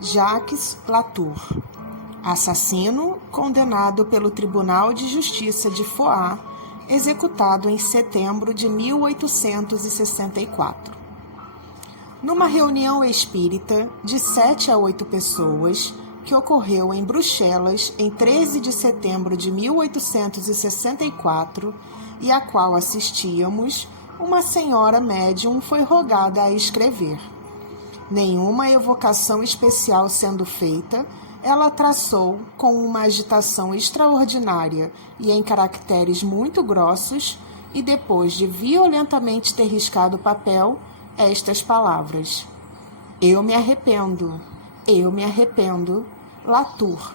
Jacques Latour, assassino condenado pelo Tribunal de Justiça de Foix, executado em setembro de 1864. Numa reunião espírita de 7 a 8 pessoas, que ocorreu em Bruxelas em 13 de setembro de 1864 e à qual assistíamos, uma senhora médium foi rogada a escrever. Nenhuma evocação especial sendo feita, ela traçou, com uma agitação extraordinária e em caracteres muito grossos, e depois de violentamente ter riscado o papel, estas palavras: Eu me arrependo, Latour.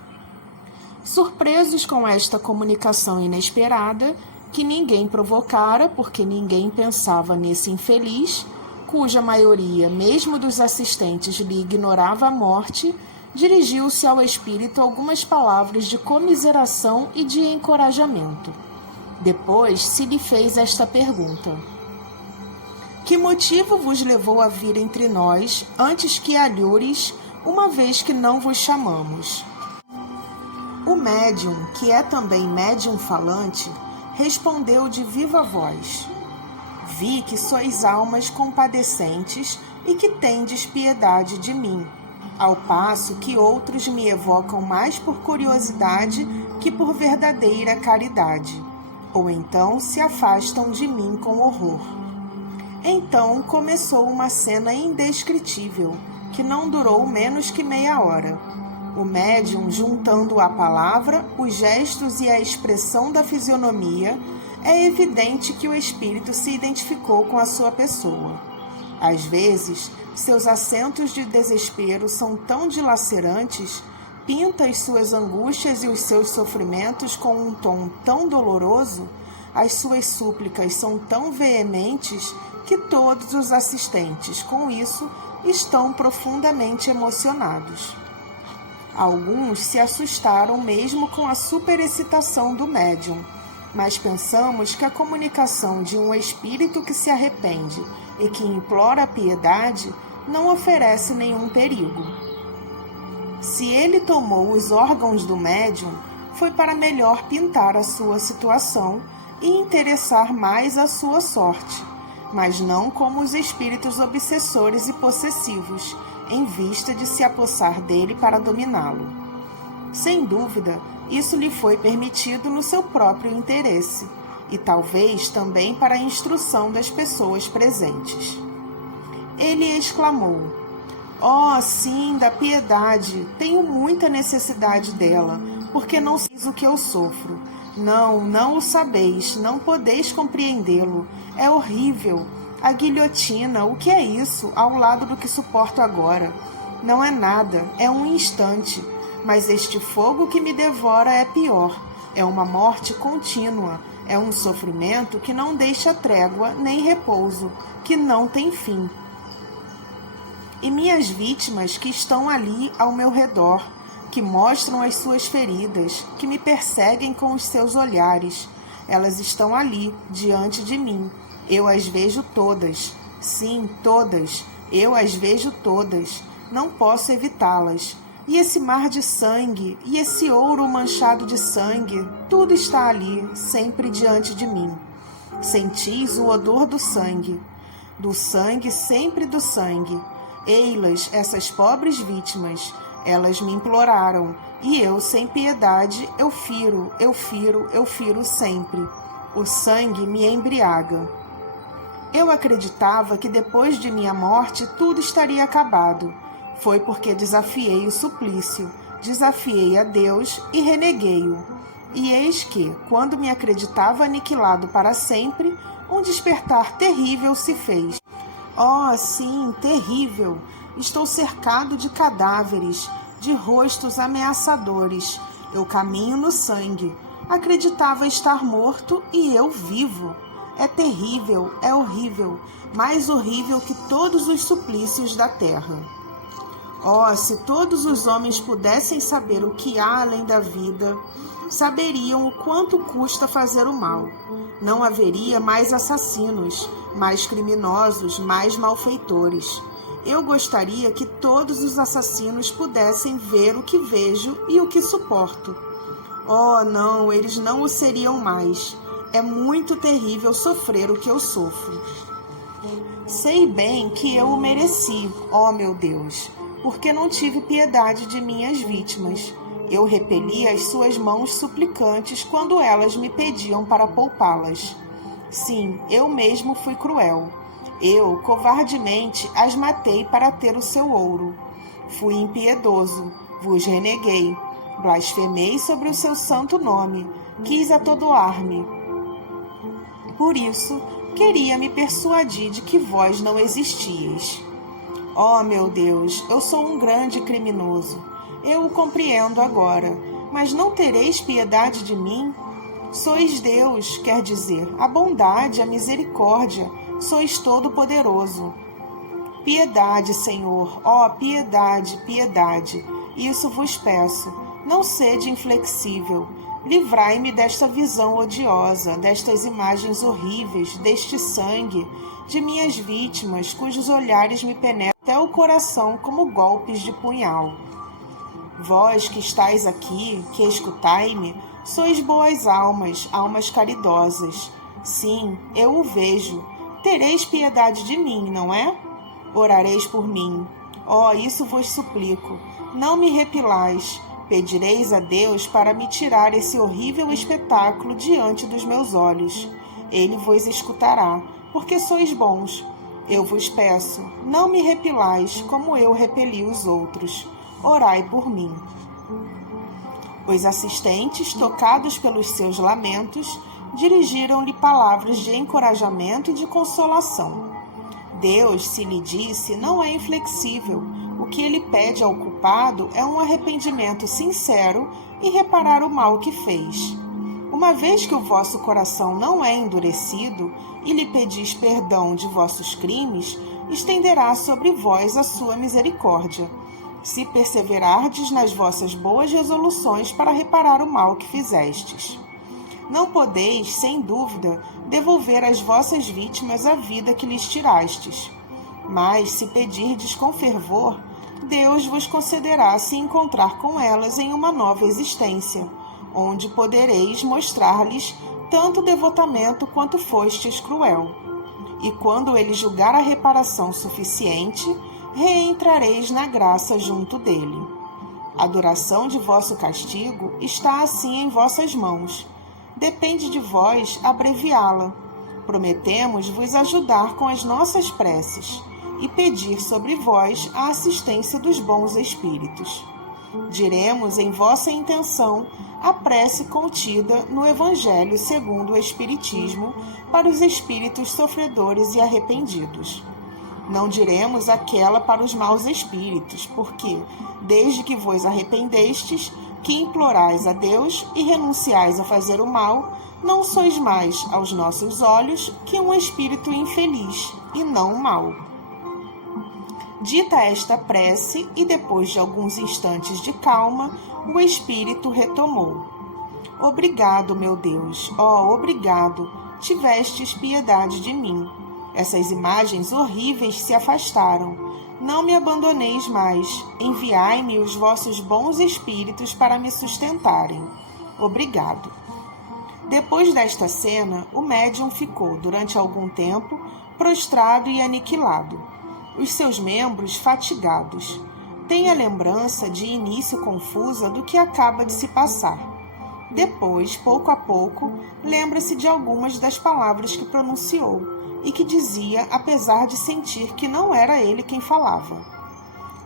Surpresos com esta comunicação inesperada, que ninguém provocara porque ninguém pensava nesse infeliz, cuja maioria, mesmo dos assistentes, lhe ignorava a morte, dirigiu-se ao espírito algumas palavras de comiseração e de encorajamento. Depois se lhe fez esta pergunta: Que motivo vos levou a vir entre nós antes que alhures, uma vez que não vos chamamos? O médium, que é também médium falante, respondeu de viva voz: Vi que sois almas compadecentes e que tendes piedade de mim, ao passo que outros me evocam mais por curiosidade que por verdadeira caridade, ou então se afastam de mim com horror. Então começou uma cena indescritível, que não durou menos que meia hora. O médium, juntando a palavra, os gestos e a expressão da fisionomia, é evidente que o espírito se identificou com a sua pessoa. Às vezes, seus acentos de desespero são tão dilacerantes, pinta as suas angústias e os seus sofrimentos com um tom tão doloroso, as suas súplicas são tão veementes, que todos os assistentes, com isso, estão profundamente emocionados. Alguns se assustaram mesmo com a superexcitação do médium, mas pensamos que a comunicação de um espírito que se arrepende e que implora a piedade não oferece nenhum perigo. Se ele tomou os órgãos do médium, foi para melhor pintar a sua situação e interessar mais a sua sorte, mas não como os espíritos obsessores e possessivos, em vista de se apossar dele para dominá-lo. Sem dúvida, isso lhe foi permitido no seu próprio interesse, e talvez também para a instrução das pessoas presentes. Ele exclamou: Oh, sim, da piedade, tenho muita necessidade dela, porque não sei o que eu sofro. Não o sabeis, não podeis compreendê-lo, é horrível. A guilhotina, o que é isso, ao lado do que suporto agora? Não é nada, é um instante. Mas este fogo que me devora é pior. É uma morte contínua. É um sofrimento que não deixa trégua nem repouso, que não tem fim. E minhas vítimas que estão ali ao meu redor, que mostram as suas feridas, que me perseguem com os seus olhares, elas estão ali, diante de mim. Eu as vejo todas. Sim, todas. Eu as vejo todas. Não posso evitá-las. E esse mar de sangue, e esse ouro manchado de sangue, tudo está ali, sempre diante de mim. Sentis o odor do sangue, sempre do sangue. Ei-las, essas pobres vítimas, elas me imploraram, e eu, sem piedade, eu firo sempre. O sangue me embriaga. Eu acreditava que depois de minha morte tudo estaria acabado. Foi porque desafiei o suplício, desafiei a Deus e reneguei-o. E eis que, quando me acreditava aniquilado para sempre, um despertar terrível se fez. Oh, sim, terrível! Estou cercado de cadáveres, de rostos ameaçadores. Eu caminho no sangue. Acreditava estar morto e eu vivo. É terrível, é horrível, mais horrível que todos os suplícios da terra. Oh, se todos os homens pudessem saber o que há além da vida, saberiam o quanto custa fazer o mal. Não haveria mais assassinos, mais criminosos, mais malfeitores. Eu gostaria que todos os assassinos pudessem ver o que vejo e o que suporto. Oh, não, eles não o seriam mais. É muito terrível sofrer o que eu sofro. Sei bem que eu o mereci, ó meu Deus, porque não tive piedade de minhas vítimas. Eu repeli as suas mãos suplicantes quando elas me pediam para poupá-las. Sim, eu mesmo fui cruel. Eu, covardemente, as matei para ter o seu ouro. Fui impiedoso, vos reneguei, blasfemei sobre o seu santo nome, quis atordoar-me. Por isso, queria me persuadir de que vós não existíeis. Oh, meu Deus, eu sou um grande criminoso. Eu o compreendo agora, mas não tereis piedade de mim? Sois Deus, quer dizer, a bondade, a misericórdia, sois todo-poderoso. Piedade, Senhor, ó, piedade, piedade, isso vos peço. Não sede inflexível. Livrai-me desta visão odiosa, destas imagens horríveis, deste sangue, de minhas vítimas, cujos olhares me penetram até o coração como golpes de punhal. Vós que estáis aqui, que escutai-me, sois boas almas, almas caridosas. Sim, eu o vejo. Tereis piedade de mim, não é? Orareis por mim. Oh, isso vos suplico. Não me repilais. Pedireis a Deus para me tirar esse horrível espetáculo diante dos meus olhos. Ele vos escutará, porque sois bons. Eu vos peço, não me repilais como eu repeli os outros. Orai por mim. Os assistentes, tocados pelos seus lamentos, dirigiram-lhe palavras de encorajamento e de consolação. Deus, se lhe disse, não é inflexível. O que ele pede ao culpado é um arrependimento sincero e reparar o mal que fez. Uma vez que o vosso coração não é endurecido e lhe pedis perdão de vossos crimes, estenderá sobre vós a sua misericórdia, se perseverardes nas vossas boas resoluções para reparar o mal que fizestes. Não podeis, sem dúvida, devolver às vossas vítimas a vida que lhes tirastes. Mas, se pedirdes com fervor, Deus vos concederá se encontrar com elas em uma nova existência, onde podereis mostrar-lhes tanto devotamento quanto fostes cruel. E quando ele julgar a reparação suficiente, reentrareis na graça junto dele. A duração de vosso castigo está assim em vossas mãos. Depende de vós abreviá-la. Prometemos vos ajudar com as nossas preces e pedir sobre vós a assistência dos bons espíritos. Diremos em vossa intenção a prece contida no Evangelho segundo o Espiritismo para os espíritos sofredores e arrependidos. Não diremos aquela para os maus espíritos, porque, desde que vos arrependestes, que implorais a Deus e renunciais a fazer o mal, não sois mais, aos nossos olhos, que um espírito infeliz, e não mau. Dita esta prece, e depois de alguns instantes de calma, o espírito retomou. Obrigado, meu Deus, ó, obrigado, tivestes piedade de mim. Essas imagens horríveis se afastaram. Não me abandoneis mais. Enviai-me os vossos bons espíritos para me sustentarem. Obrigado. Depois desta cena, o médium ficou, durante algum tempo, prostrado e aniquilado. Os seus membros fatigados. Tem a lembrança de início confusa do que acaba de se passar. Depois, pouco a pouco, lembra-se de algumas das palavras que pronunciou e que dizia, apesar de sentir que não era ele quem falava.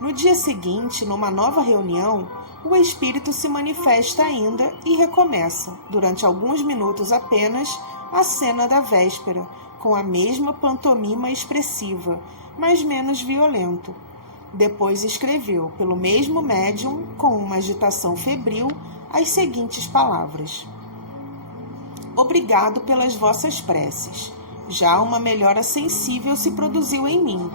No dia seguinte, numa nova reunião, o espírito se manifesta ainda e recomeça, durante alguns minutos apenas, a cena da véspera, com a mesma pantomima expressiva, mas menos violento. Depois escreveu, pelo mesmo médium, com uma agitação febril, as seguintes palavras: Obrigado pelas vossas preces. Já uma melhora sensível se produziu em mim.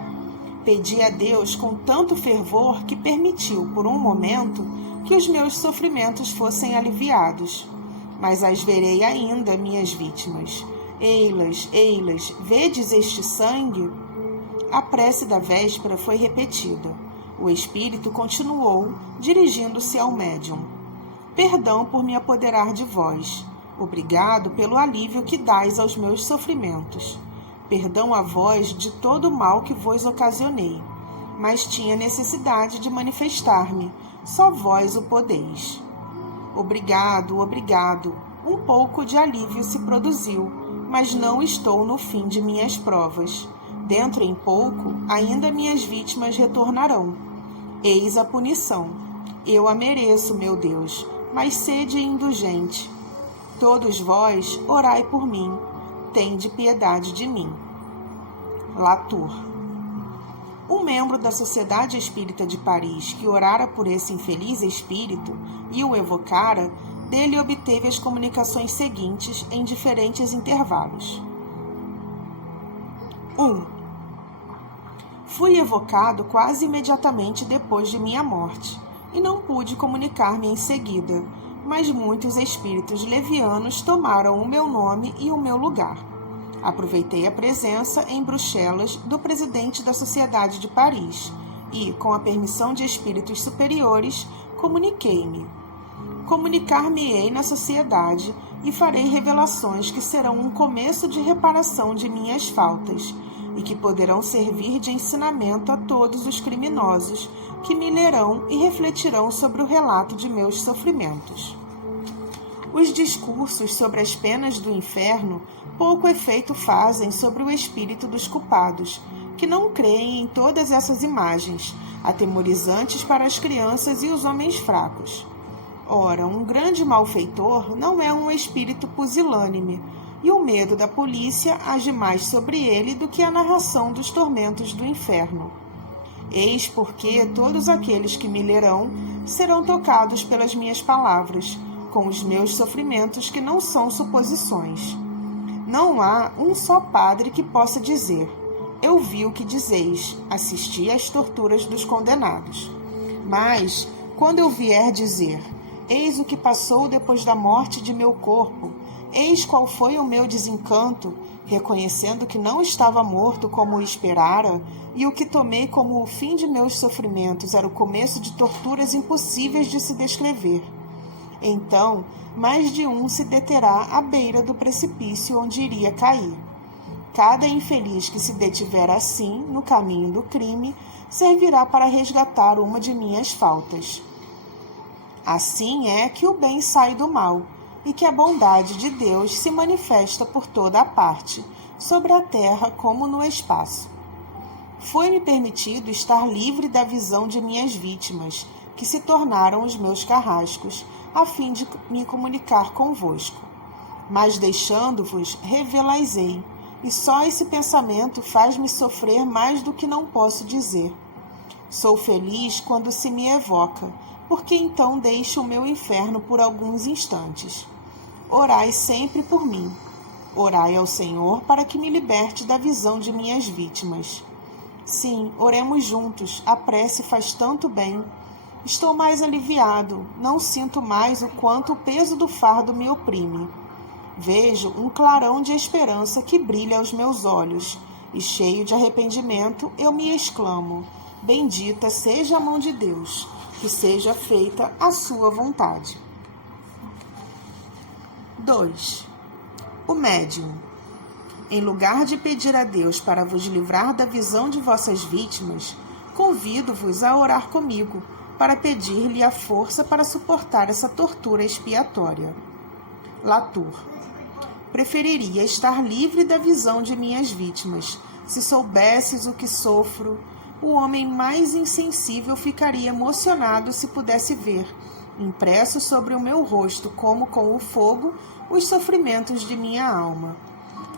Pedi a Deus com tanto fervor que permitiu, por um momento, que os meus sofrimentos fossem aliviados. Mas as verei ainda, minhas vítimas. Eilas, eilas, vedes este sangue? A prece da véspera foi repetida. O espírito continuou, dirigindo-se ao médium. Perdão por me apoderar de vós. Obrigado pelo alívio que dais aos meus sofrimentos. Perdão a vós de todo o mal que vos ocasionei. Mas tinha necessidade de manifestar-me. Só vós o podeis. Obrigado, obrigado. Um pouco de alívio se produziu, mas não estou no fim de minhas provas. Dentro em pouco, ainda minhas vítimas retornarão. Eis a punição. Eu a mereço, meu Deus, mas sede indulgente. Todos vós, orai por mim. Tende piedade de mim. Latour. Um membro da Sociedade Espírita de Paris que orara por esse infeliz espírito e o evocara, dele obteve as comunicações seguintes em diferentes intervalos. 1. Fui evocado quase imediatamente depois de minha morte, e não pude comunicar-me em seguida, mas muitos espíritos levianos tomaram o meu nome e o meu lugar. Aproveitei a presença em Bruxelas do presidente da Sociedade de Paris e, com a permissão de espíritos superiores, comuniquei-me. Comunicar-me-ei na sociedade e farei revelações que serão um começo de reparação de minhas faltas e que poderão servir de ensinamento a todos os criminosos que me lerão e refletirão sobre o relato de meus sofrimentos. Os discursos sobre as penas do inferno pouco efeito fazem sobre o espírito dos culpados, que não creem em todas essas imagens, atemorizantes para as crianças e os homens fracos. Ora, um grande malfeitor não é um espírito pusilânime, e o medo da polícia age mais sobre ele do que a narração dos tormentos do inferno. Eis porque todos aqueles que me lerão serão tocados pelas minhas palavras, com os meus sofrimentos que não são suposições. Não há um só padre que possa dizer: eu vi o que dizeis, assisti às torturas dos condenados. Mas, quando eu vier dizer: eis o que passou depois da morte de meu corpo, eis qual foi o meu desencanto, reconhecendo que não estava morto como o esperara, e o que tomei como o fim de meus sofrimentos era o começo de torturas impossíveis de se descrever. Então, mais de um se deterá à beira do precipício onde iria cair. Cada infeliz que se detiver assim, no caminho do crime, servirá para resgatar uma de minhas faltas. Assim é que o bem sai do mal, e que a bondade de Deus se manifesta por toda a parte, sobre a terra como no espaço. Foi-me permitido estar livre da visão de minhas vítimas, que se tornaram os meus carrascos, a fim de me comunicar convosco. Mas deixando-vos, revelai-ei, e só esse pensamento faz-me sofrer mais do que não posso dizer. Sou feliz quando se me evoca, porque então deixo o meu inferno por alguns instantes. Orai sempre por mim. Orai ao Senhor para que me liberte da visão de minhas vítimas. Sim, oremos juntos, a prece faz tanto bem. Estou mais aliviado, não sinto mais o quanto o peso do fardo me oprime. Vejo um clarão de esperança que brilha aos meus olhos, e cheio de arrependimento eu me exclamo: bendita seja a mão de Deus, que seja feita a sua vontade. 2. O médium. Em lugar de pedir a Deus para vos livrar da visão de vossas vítimas, convido-vos a orar comigo, para pedir-lhe a força para suportar essa tortura expiatória. Latour. Preferiria estar livre da visão de minhas vítimas. Se soubesses o que sofro, o homem mais insensível ficaria emocionado se pudesse ver, impresso sobre o meu rosto como com o fogo, os sofrimentos de minha alma.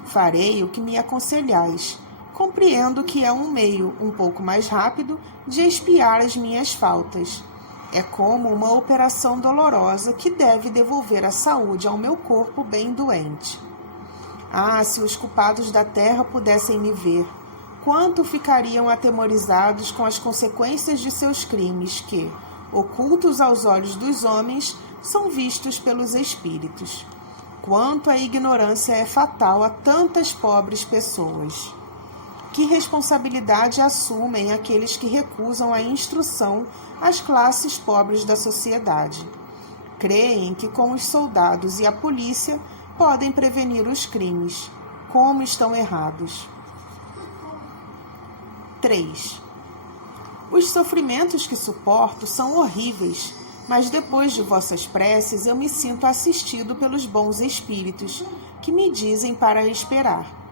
Farei o que me aconselhais. Compreendo que é um meio um pouco mais rápido de expiar as minhas faltas. É como uma operação dolorosa que deve devolver a saúde ao meu corpo bem doente. Ah, se os culpados da terra pudessem me ver, quanto ficariam atemorizados com as consequências de seus crimes que, ocultos aos olhos dos homens, são vistos pelos espíritos. Quanto a ignorância é fatal a tantas pobres pessoas. Que responsabilidade assumem aqueles que recusam a instrução às classes pobres da sociedade? Creem que com os soldados e a polícia podem prevenir os crimes. Como estão errados. 3. Os sofrimentos que suporto são horríveis, mas depois de vossas preces eu me sinto assistido pelos bons espíritos, que me dizem para esperar.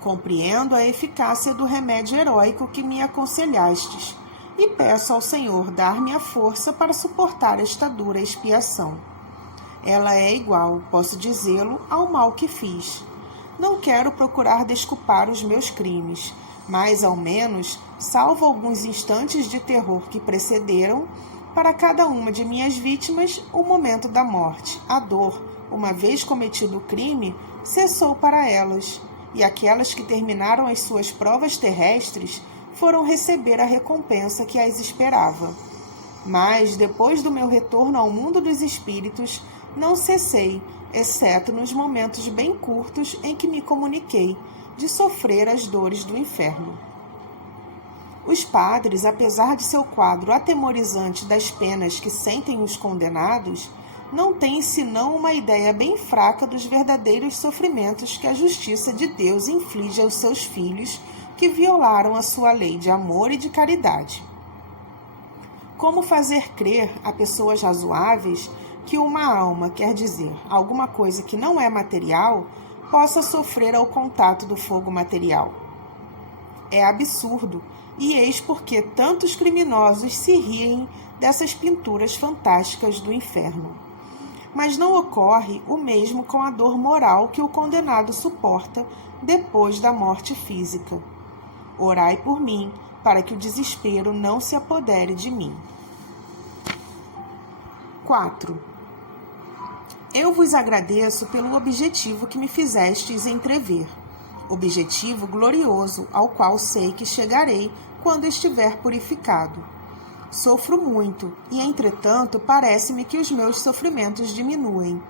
Compreendo a eficácia do remédio heróico que me aconselhastes, e peço ao Senhor dar-me a força para suportar esta dura expiação. Ela é igual, posso dizê-lo, ao mal que fiz. Não quero procurar desculpar os meus crimes, mas, ao menos, salvo alguns instantes de terror que precederam, para cada uma de minhas vítimas, o momento da morte. A dor, uma vez cometido o crime, cessou para elas, e aquelas que terminaram as suas provas terrestres foram receber a recompensa que as esperava. Mas, depois do meu retorno ao mundo dos espíritos, não cessei, exceto nos momentos bem curtos em que me comuniquei, de sofrer as dores do inferno. Os padres, apesar de seu quadro atemorizante das penas que sentem os condenados, não têm senão uma ideia bem fraca dos verdadeiros sofrimentos que a justiça de Deus inflige aos seus filhos que violaram a sua lei de amor e de caridade. Como fazer crer a pessoas razoáveis que uma alma, quer dizer, alguma coisa que não é material, possa sofrer ao contato do fogo material? É absurdo, e eis porque tantos criminosos se riem dessas pinturas fantásticas do inferno. Mas não ocorre o mesmo com a dor moral que o condenado suporta depois da morte física. Orai por mim, para que o desespero não se apodere de mim. 4. Eu vos agradeço pelo objetivo que me fizestes entrever, objetivo glorioso ao qual sei que chegarei quando estiver purificado. Sofro muito e, entretanto, parece-me que os meus sofrimentos diminuem.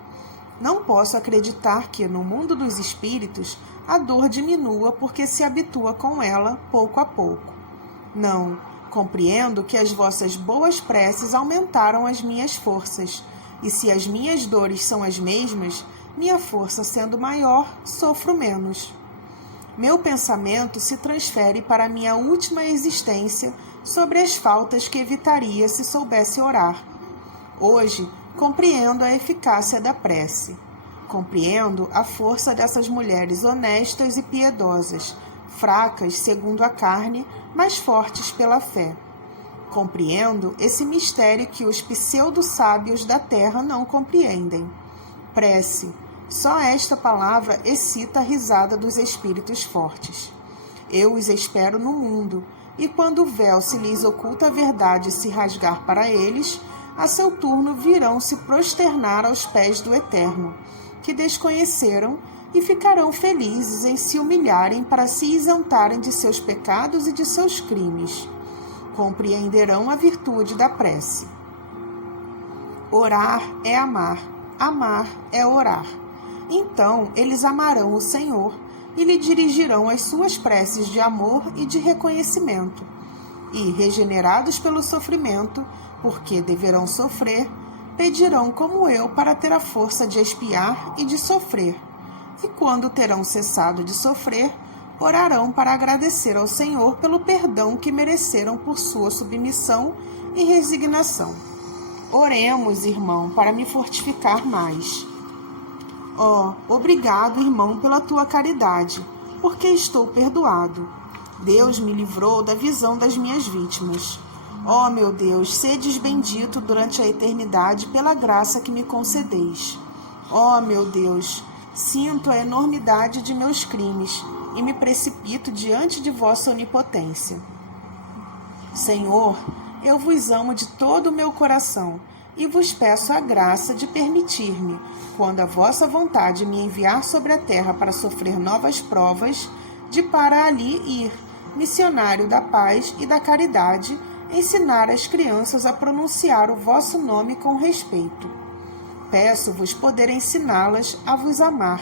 Não posso acreditar que, no mundo dos espíritos, a dor diminua porque se habitua com ela pouco a pouco. Não, compreendo que as vossas boas preces aumentaram as minhas forças, e se as minhas dores são as mesmas, minha força sendo maior, sofro menos. Meu pensamento se transfere para a minha última existência sobre as faltas que evitaria se soubesse orar. Hoje, compreendo a eficácia da prece. Compreendo a força dessas mulheres honestas e piedosas, fracas segundo a carne, mas fortes pela fé. Compreendo esse mistério que os pseudo-sábios da terra não compreendem. Prece. Só esta palavra excita a risada dos espíritos fortes. Eu os espero no mundo, e quando o véu se lhes oculta a verdade se rasgar para eles, a seu turno virão se prosternar aos pés do Eterno, que desconheceram e ficarão felizes em se humilharem para se isentarem de seus pecados e de seus crimes. Compreenderão a virtude da prece. Orar é amar, amar é orar. Então eles amarão o Senhor e lhe dirigirão as suas preces de amor e de reconhecimento. E, regenerados pelo sofrimento, porque deverão sofrer, pedirão como eu para ter a força de expiar e de sofrer. E quando terão cessado de sofrer, orarão para agradecer ao Senhor pelo perdão que mereceram por sua submissão e resignação. Oremos, irmão, para me fortificar mais. Obrigado, irmão, pela tua caridade, porque estou perdoado. Deus me livrou da visão das minhas vítimas. Meu Deus, sedes bendito durante a eternidade pela graça que me concedeis. Meu Deus, sinto a enormidade de meus crimes e me precipito diante de vossa onipotência. Senhor, eu vos amo de todo o meu coração e vos peço a graça de permitir-me, quando a vossa vontade me enviar sobre a terra para sofrer novas provas, de para ali ir, missionário da paz e da caridade, ensinar as crianças a pronunciar o vosso nome com respeito. Peço-vos poder ensiná-las a vos amar,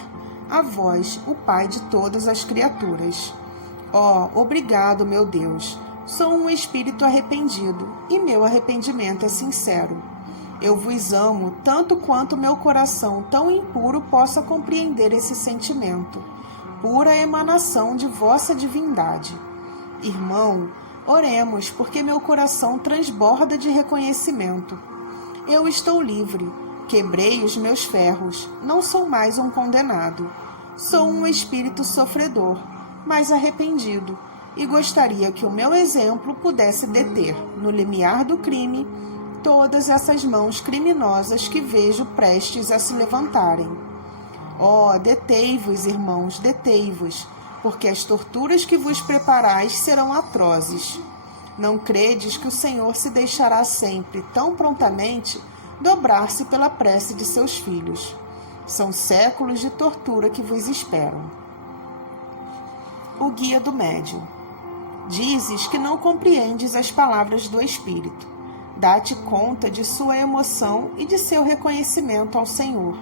a vós, o Pai de todas as criaturas. Obrigado, meu Deus. Sou um espírito arrependido, e meu arrependimento é sincero. Eu vos amo tanto quanto meu coração tão impuro possa compreender esse sentimento, pura emanação de vossa divindade. Irmão, oremos, porque meu coração transborda de reconhecimento. Eu estou livre, quebrei os meus ferros, não sou mais um condenado. Sou um espírito sofredor, mas arrependido, e gostaria que o meu exemplo pudesse deter, no limiar do crime, todas essas mãos criminosas que vejo prestes a se levantarem. Detei-vos, irmãos, detei-vos, porque as torturas que vos preparais serão atrozes. Não credes que o Senhor se deixará sempre, tão prontamente, dobrar-se pela prece de seus filhos. São séculos de tortura que vos esperam. O guia do médium. Dizes que não compreendes as palavras do Espírito. Dá-te conta de sua emoção e de seu reconhecimento ao Senhor.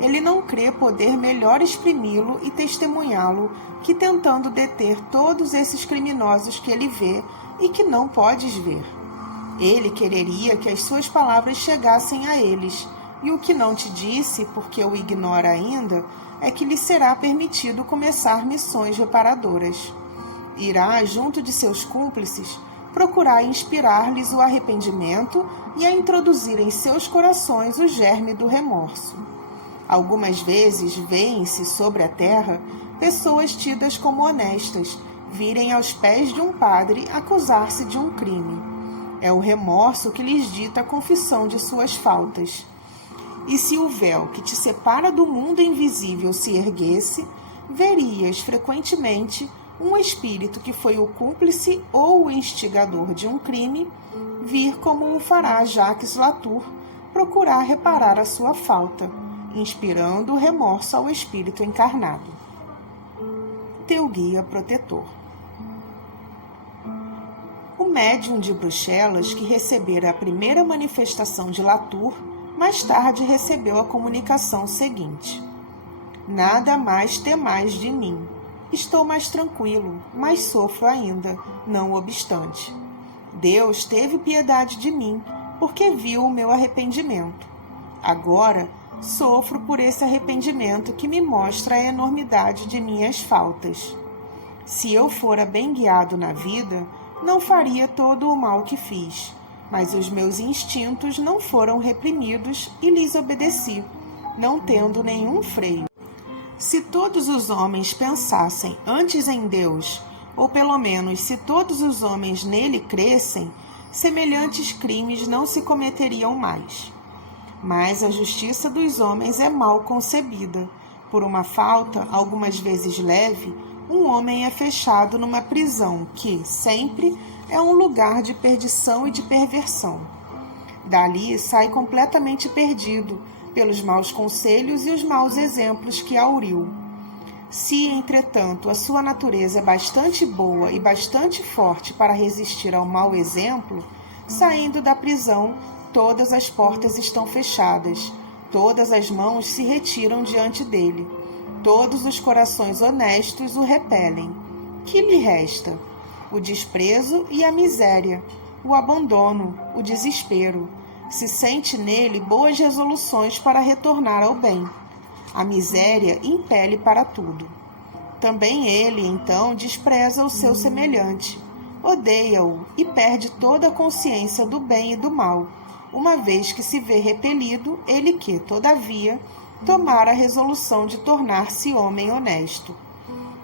Ele não crê poder melhor exprimi-lo e testemunhá-lo que tentando deter todos esses criminosos que ele vê e que não podes ver. Ele quereria que as suas palavras chegassem a eles, e o que não te disse, porque o ignora ainda, é que lhe será permitido começar missões reparadoras. Irá, junto de seus cúmplices, procurar inspirar-lhes o arrependimento e a introduzir em seus corações o germe do remorso. Algumas vezes vêem-se sobre a terra pessoas tidas como honestas virem aos pés de um padre acusar-se de um crime. É o remorso que lhes dita a confissão de suas faltas. E se o véu que te separa do mundo invisível se erguesse, verias frequentemente um espírito que foi o cúmplice ou o instigador de um crime vir como o fará Jacques Latour procurar reparar a sua falta, inspirando o remorso ao espírito encarnado. Teu guia protetor. O médium de Bruxelas, que recebera a primeira manifestação de Latour, mais tarde recebeu a comunicação seguinte: Nada mais temais de mim. Estou mais tranquilo, mas sofro ainda, não obstante. Deus teve piedade de mim, porque viu o meu arrependimento. Agora, sofro por esse arrependimento que me mostra a enormidade de minhas faltas. Se eu fora bem guiado na vida, não faria todo o mal que fiz, mas os meus instintos não foram reprimidos e lhes obedeci, não tendo nenhum freio. Se todos os homens pensassem antes em Deus, ou pelo menos se todos os homens nele crescem, semelhantes crimes não se cometeriam mais. Mas a justiça dos homens é mal concebida. Por uma falta, algumas vezes leve, um homem é fechado numa prisão que, sempre, é um lugar de perdição e de perversão. Dali sai completamente perdido, pelos maus conselhos e os maus exemplos que auriu. Se, entretanto, a sua natureza é bastante boa e bastante forte para resistir ao mau exemplo, saindo da prisão, todas as portas estão fechadas, todas as mãos se retiram diante dele, todos os corações honestos o repelem. Que lhe resta? O desprezo e a miséria, o abandono, o desespero. Se sente nele boas resoluções para retornar ao bem. A miséria impele para tudo. Também ele, então, despreza o seu semelhante, odeia-o e perde toda a consciência do bem e do mal, uma vez que se vê repelido, ele que, todavia, tomara a resolução de tornar-se homem honesto.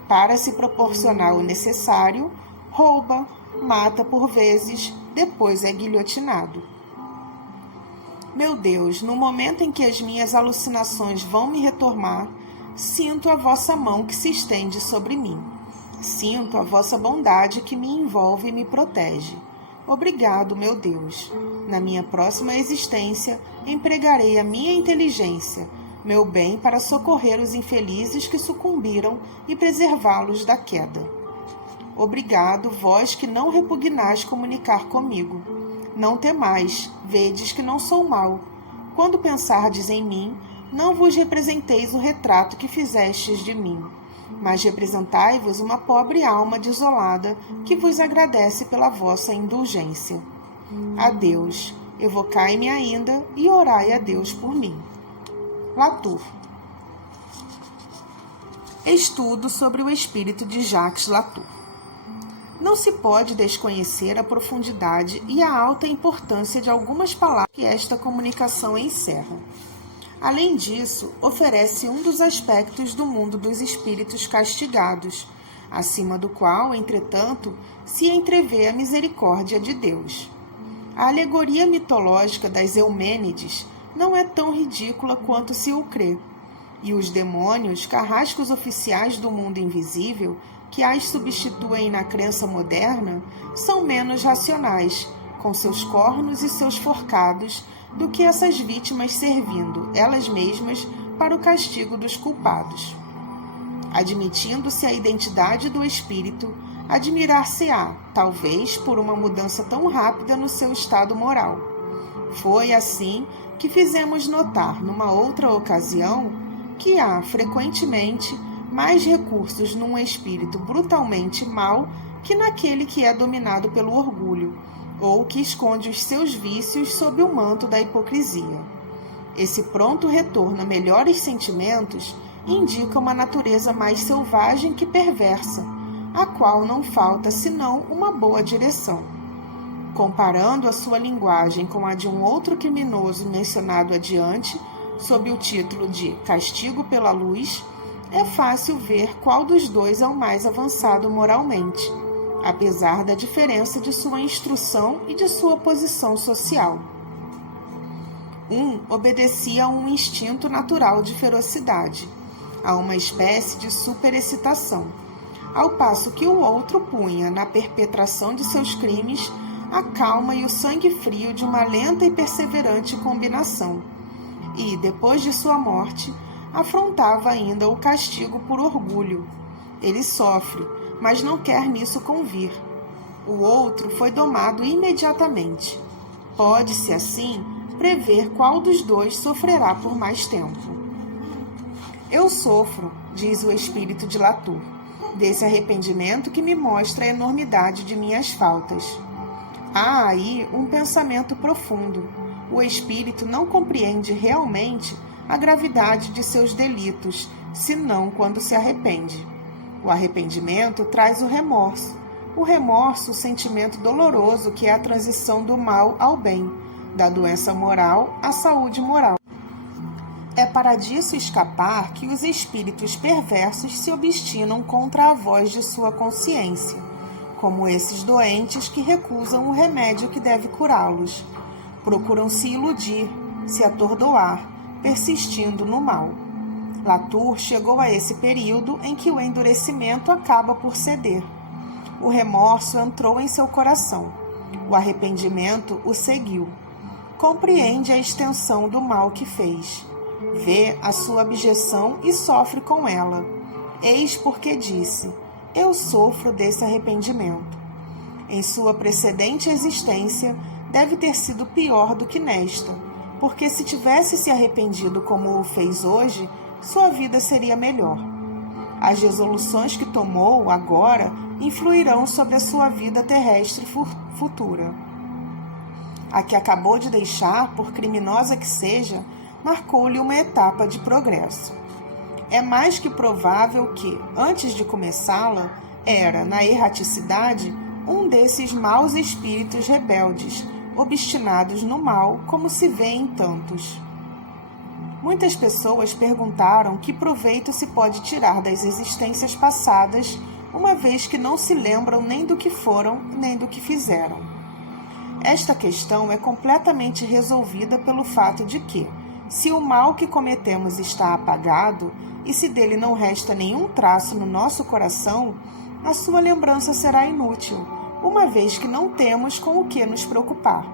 Para se proporcionar o necessário, rouba, mata por vezes, depois é guilhotinado. Meu Deus, no momento em que as minhas alucinações vão me retomar, sinto a vossa mão que se estende sobre mim. Sinto a vossa bondade que me envolve e me protege. Obrigado, meu Deus. Na minha próxima existência, empregarei a minha inteligência, meu bem para socorrer os infelizes que sucumbiram e preservá-los da queda. Obrigado, vós que não repugnais comunicar comigo. Não temais, vedes que não sou mau. Quando pensardes em mim, não vos representeis o retrato que fizestes de mim. mas representai-vos uma pobre alma desolada que vos agradece pela vossa indulgência. A Deus, evocai-me ainda e orai a Deus por mim. Latour. Estudo sobre o espírito de Jacques Latour. Não se pode desconhecer a profundidade e a alta importância de algumas palavras que esta comunicação encerra. Além disso, oferece um dos aspectos do mundo dos espíritos castigados, acima do qual, entretanto, se entrevê a misericórdia de Deus. A alegoria mitológica das Eumênides não é tão ridícula quanto se o crê, e os demônios, carrascos oficiais do mundo invisível, que as substituem na crença moderna, são menos racionais, com seus cornos e seus forcados, do que essas vítimas servindo, elas mesmas, para o castigo dos culpados. Admitindo-se a identidade do espírito, admirar-se-á, talvez, por uma mudança tão rápida no seu estado moral. Foi assim que fizemos notar, numa outra ocasião, que há, frequentemente, mais recursos num espírito brutalmente mau que naquele que é dominado pelo orgulho, ou que esconde os seus vícios sob o manto da hipocrisia. Esse pronto retorno a melhores sentimentos indica uma natureza mais selvagem que perversa, a qual não falta senão uma boa direção. Comparando a sua linguagem com a de um outro criminoso mencionado adiante, sob o título de Castigo pela Luz, é fácil ver qual dos dois é o mais avançado moralmente, apesar da diferença de sua instrução e de sua posição social. Um obedecia a um instinto natural de ferocidade, a uma espécie de superexcitação, ao passo que o outro punha na perpetração de seus crimes a calma e o sangue frio de uma lenta e perseverante combinação, e, depois de sua morte, afrontava ainda o castigo por orgulho. Ele sofre, mas não quer nisso convir. O outro foi domado imediatamente. Pode-se, assim, prever qual dos dois sofrerá por mais tempo. Eu sofro, diz o espírito de Latour, desse arrependimento que me mostra a enormidade de minhas faltas. Há aí um pensamento profundo. O espírito não compreende realmente a gravidade de seus delitos, senão quando se arrepende. O arrependimento traz o remorso. O remorso, o sentimento doloroso que é a transição do mal ao bem, da doença moral à saúde moral. É para disso escapar que os espíritos perversos se obstinam contra a voz de sua consciência, como esses doentes que recusam o remédio que deve curá-los. Procuram se iludir, se atordoar, persistindo no mal. Latour chegou a esse período em que o endurecimento acaba por ceder. O remorso entrou em seu coração. O arrependimento o seguiu. Compreende a extensão do mal que fez. Vê a sua abjeção e sofre com ela. Eis porque disse: eu sofro desse arrependimento. Em sua precedente existência, deve ter sido pior do que nesta, porque se tivesse se arrependido como o fez hoje, sua vida seria melhor. As resoluções que tomou agora influirão sobre a sua vida terrestre futura. A que acabou de deixar, por criminosa que seja, marcou-lhe uma etapa de progresso. É mais que provável que, antes de começá-la, era, na erraticidade, um desses maus espíritos rebeldes, obstinados no mal, como se vê em tantos. Muitas pessoas perguntaram que proveito se pode tirar das existências passadas, uma vez que não se lembram nem do que foram, nem do que fizeram. Esta questão é completamente resolvida pelo fato de que, se o mal que cometemos está apagado, e se dele não resta nenhum traço no nosso coração, a sua lembrança será inútil, uma vez que não temos com o que nos preocupar.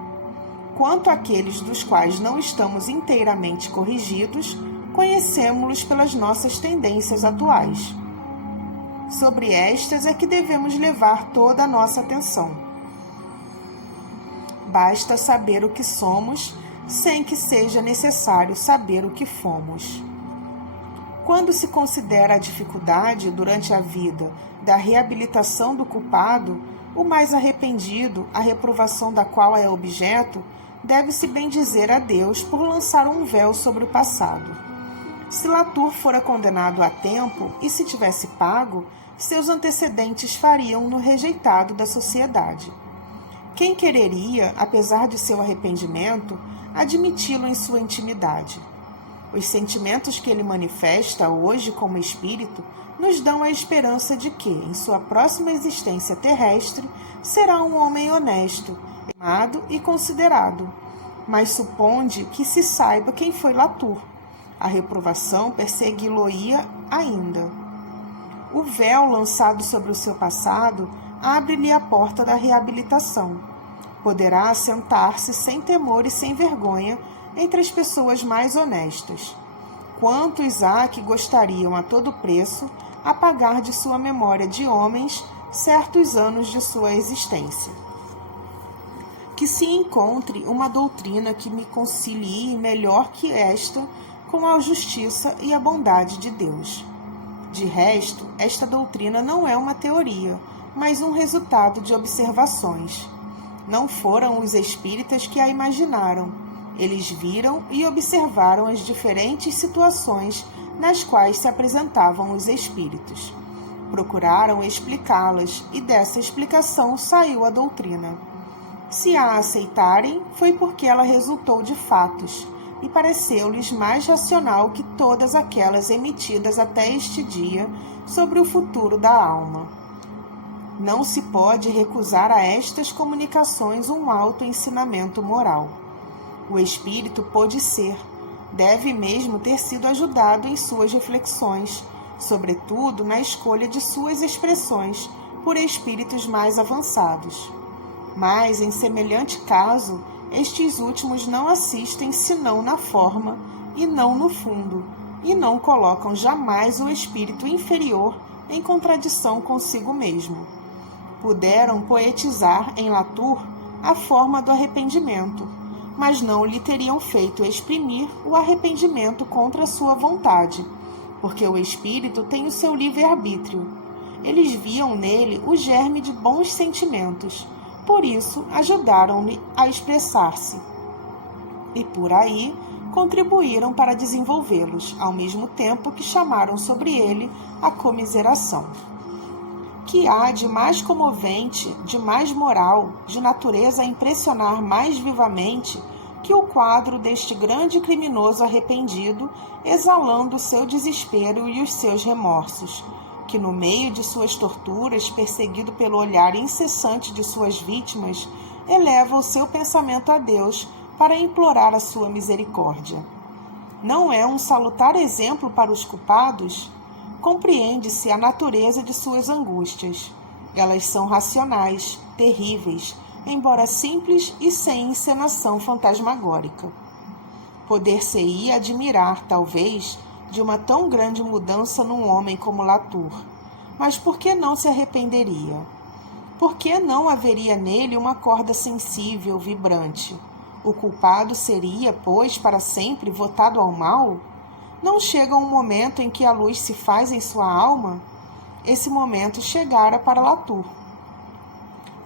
Quanto àqueles dos quais não estamos inteiramente corrigidos, conhecemo-los pelas nossas tendências atuais. Sobre estas é que devemos levar toda a nossa atenção. Basta saber o que somos, sem que seja necessário saber o que fomos. Quando se considera a dificuldade durante a vida da reabilitação do culpado, o mais arrependido, a reprovação da qual é objeto, deve-se bendizer a Deus por lançar um véu sobre o passado. Se Latour fora condenado a tempo e se tivesse pago, seus antecedentes fariam-no rejeitado da sociedade. Quem quereria, apesar de seu arrependimento, admiti-lo em sua intimidade? Os sentimentos que ele manifesta hoje como espírito nos dão a esperança de que, em sua próxima existência terrestre, será um homem honesto, amado e considerado, mas suponde que se saiba quem foi Latour. A reprovação persegui-lo-ia ainda. O véu lançado sobre o seu passado abre-lhe a porta da reabilitação. Poderá assentar-se sem temor e sem vergonha entre as pessoas mais honestas. Quantos há que gostariam a todo preço apagar de sua memória de homens certos anos de sua existência? Que se encontre uma doutrina que me concilie melhor que esta com a justiça e a bondade de Deus. De resto, esta doutrina não é uma teoria, mas um resultado de observações. Não foram os espíritas que a imaginaram. Eles viram e observaram as diferentes situações nas quais se apresentavam os espíritos. Procuraram explicá-las e dessa explicação saiu a doutrina. Se a aceitarem, foi porque ela resultou de fatos e pareceu-lhes mais racional que todas aquelas emitidas até este dia sobre o futuro da alma. Não se pode recusar a estas comunicações um alto ensinamento moral. O espírito pôde ser, deve mesmo ter sido ajudado em suas reflexões, sobretudo na escolha de suas expressões por espíritos mais avançados. Mas, em semelhante caso, estes últimos não assistem senão na forma e não no fundo, e não colocam jamais o espírito inferior em contradição consigo mesmo. Puderam poetizar em Latour a forma do arrependimento, mas não lhe teriam feito exprimir o arrependimento contra a sua vontade, porque o espírito tem o seu livre-arbítrio. Eles viam nele o germe de bons sentimentos, por isso ajudaram-lhe a expressar-se. E por aí contribuíram para desenvolvê-los, ao mesmo tempo que chamaram sobre ele a comiseração. Que há de mais comovente, de mais moral, de natureza a impressionar mais vivamente que o quadro deste grande criminoso arrependido, exalando o seu desespero e os seus remorsos, que no meio de suas torturas, perseguido pelo olhar incessante de suas vítimas, eleva o seu pensamento a Deus para implorar a sua misericórdia. Não é um salutar exemplo para os culpados? Compreende-se a natureza de suas angústias. Elas são racionais, terríveis, embora simples e sem encenação fantasmagórica. Poder-se-ia admirar, talvez, de uma tão grande mudança num homem como Latour. Mas por que não se arrependeria? Por que não haveria nele uma corda sensível, vibrante? O culpado seria, pois, para sempre votado ao mal? Não chega um momento em que a luz se faz em sua alma? Esse momento chegara para Latour.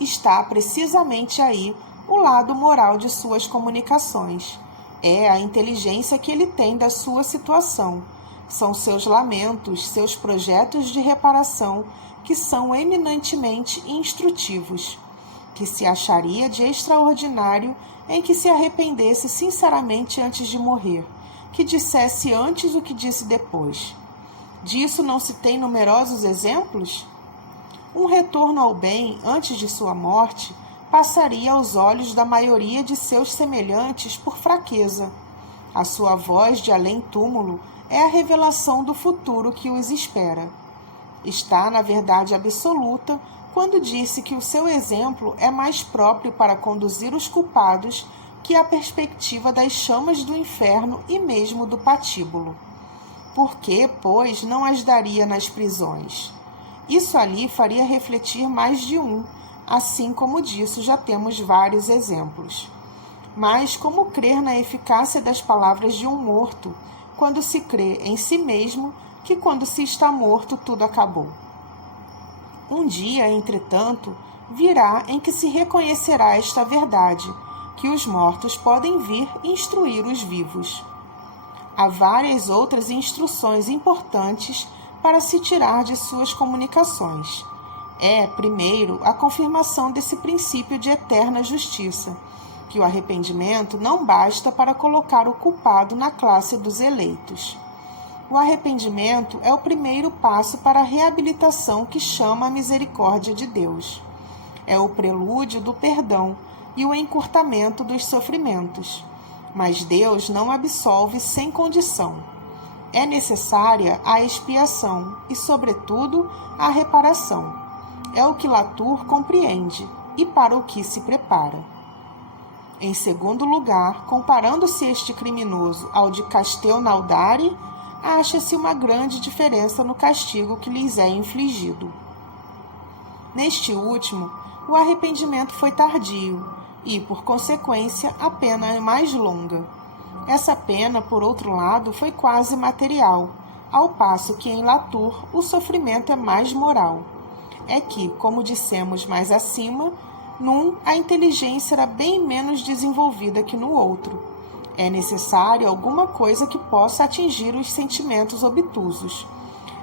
Está precisamente aí o lado moral de suas comunicações. É a inteligência que ele tem da sua situação. São seus lamentos, seus projetos de reparação, que são eminentemente instrutivos. Que se acharia de extraordinário em que se arrependesse sinceramente antes de morrer, que dissesse antes o que disse depois. Disso não se tem numerosos exemplos? Um retorno ao bem antes de sua morte passaria aos olhos da maioria de seus semelhantes por fraqueza. A sua voz de além-túmulo é a revelação do futuro que os espera. Está na verdade absoluta quando disse que o seu exemplo é mais próprio para conduzir os culpados que a perspectiva das chamas do inferno e mesmo do patíbulo. Por que, pois, não as daria nas prisões? Isso ali faria refletir mais de um, assim como disso já temos vários exemplos. Mas como crer na eficácia das palavras de um morto, quando se crê em si mesmo que quando se está morto tudo acabou. Um dia, entretanto, virá em que se reconhecerá esta verdade, que os mortos podem vir instruir os vivos. Há várias outras instruções importantes para se tirar de suas comunicações. Primeiro, a confirmação desse princípio de eterna justiça, que o arrependimento não basta para colocar o culpado na classe dos eleitos. O arrependimento é o primeiro passo para a reabilitação que chama a misericórdia de Deus. É o prelúdio do perdão e o encurtamento dos sofrimentos. Mas Deus não absolve sem condição. É necessária a expiação e, sobretudo, a reparação. É o que Latour compreende e para o que se prepara. Em segundo lugar, comparando-se este criminoso ao de Castelnaudari, acha-se uma grande diferença no castigo que lhes é infligido. Neste último, o arrependimento foi tardio e, por consequência, a pena é mais longa. Essa pena, por outro lado, foi quase material, ao passo que em Latour o sofrimento é mais moral. É que, como dissemos mais acima, num a inteligência era bem menos desenvolvida que no outro. É necessário alguma coisa que possa atingir os sentimentos obtusos.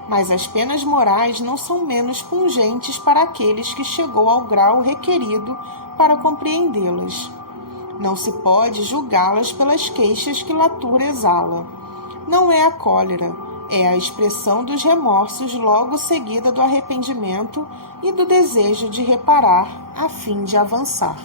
Mas as penas morais não são menos pungentes para aqueles que chegou ao grau requerido para compreendê-las. Não se pode julgá-las pelas queixas que Latour exala. Não é a cólera, é a expressão dos remorsos logo seguida do arrependimento e do desejo de reparar a fim de avançar.